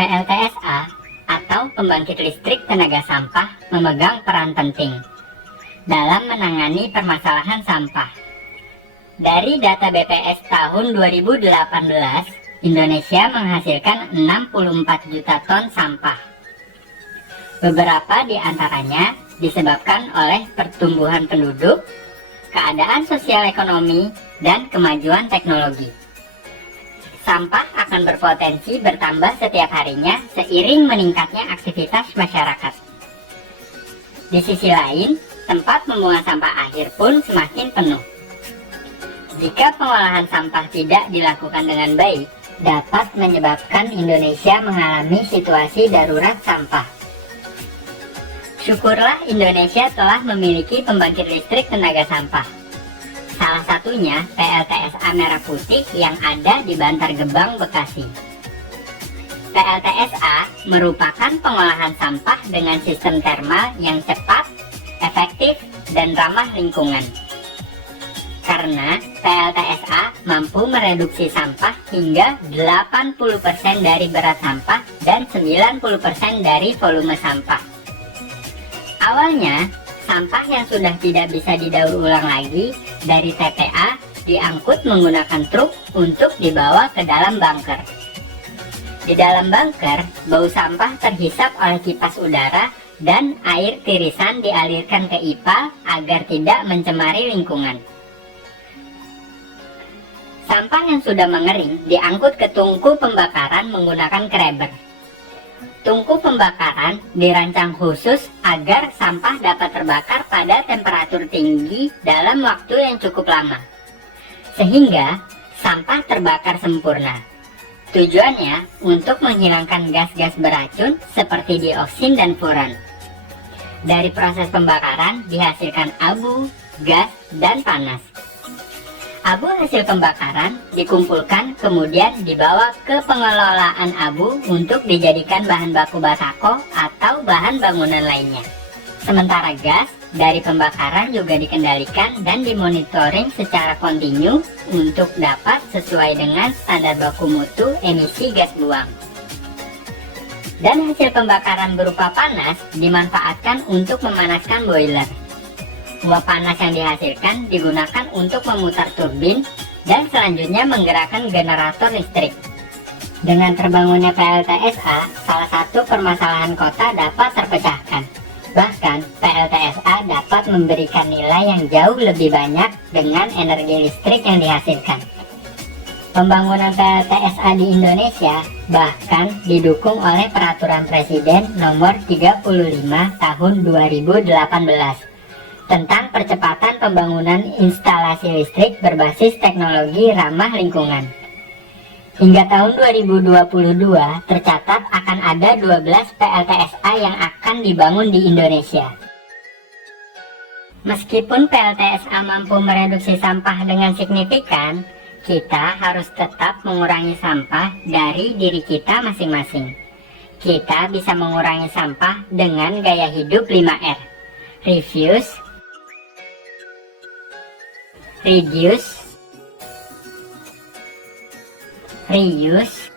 PLTSA atau pembangkit listrik tenaga sampah memegang peran penting dalam menangani permasalahan sampah. Dari data BPS tahun 2018, Indonesia menghasilkan 64 juta ton sampah. Beberapa di antaranya disebabkan oleh pertumbuhan penduduk, keadaan sosial ekonomi, dan kemajuan teknologi. Sampah akan berpotensi bertambah setiap harinya seiring meningkatnya aktivitas masyarakat. Di sisi lain, tempat pembuangan sampah akhir pun semakin penuh. Jika pengolahan sampah tidak dilakukan dengan baik, dapat menyebabkan Indonesia mengalami situasi darurat sampah. Syukurlah Indonesia telah memiliki pembangkit listrik tenaga sampah. Salah satunya PLTSA Merah Putih yang ada di Bantar Gebang, Bekasi. PLTSA merupakan pengolahan sampah dengan sistem termal yang cepat, efektif, dan ramah lingkungan. Karena PLTSA mampu mereduksi sampah hingga 80% dari berat sampah dan 90% dari volume sampah. Awalnya, sampah yang sudah tidak bisa didaur ulang lagi dari TPA diangkut menggunakan truk untuk dibawa ke dalam bunker. Di dalam bunker, bau sampah terhisap oleh kipas udara dan air tirisan dialirkan ke IPA agar tidak mencemari lingkungan. Sampah yang sudah mengering diangkut ke tungku pembakaran menggunakan scrubber. Tungku pembakaran dirancang khusus agar sampah dapat terbakar pada temperatur tinggi dalam waktu yang cukup lama, sehingga sampah terbakar sempurna. Tujuannya untuk menghilangkan gas-gas beracun seperti dioksin dan furan. Dari proses pembakaran dihasilkan abu, gas, dan panas. Abu hasil pembakaran dikumpulkan kemudian dibawa ke pengelolaan abu untuk dijadikan bahan baku batako atau bahan bangunan lainnya. Sementara gas dari pembakaran juga dikendalikan dan dimonitoring secara kontinu untuk dapat sesuai dengan standar baku mutu emisi gas buang. Dan hasil pembakaran berupa panas dimanfaatkan untuk memanaskan boiler. Uap panas yang dihasilkan digunakan untuk memutar turbin dan selanjutnya menggerakkan generator listrik. Dengan terbangunnya PLTSA, salah satu permasalahan kota dapat terpecahkan. Bahkan, PLTSA dapat memberikan nilai yang jauh lebih banyak dengan energi listrik yang dihasilkan. Pembangunan PLTSA di Indonesia bahkan didukung oleh Peraturan Presiden Nomor 35 Tahun 2018 tentang percepatan pembangunan instalasi listrik berbasis teknologi ramah lingkungan. Hingga tahun 2022 tercatat akan ada 12 PLTSA yang akan dibangun di Indonesia. Meskipun PLTSA mampu mereduksi sampah dengan signifikan, kita harus tetap mengurangi sampah dari diri kita masing-masing. Kita bisa mengurangi sampah dengan gaya hidup 5R. Refuse, reduce, reuse,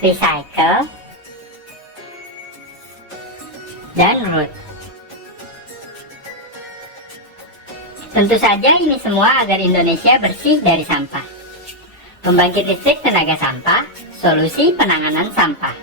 recycle, dan root. Tentu saja ini semua agar Indonesia bersih dari sampah. Pembangkit listrik tenaga sampah, solusi penanganan sampah.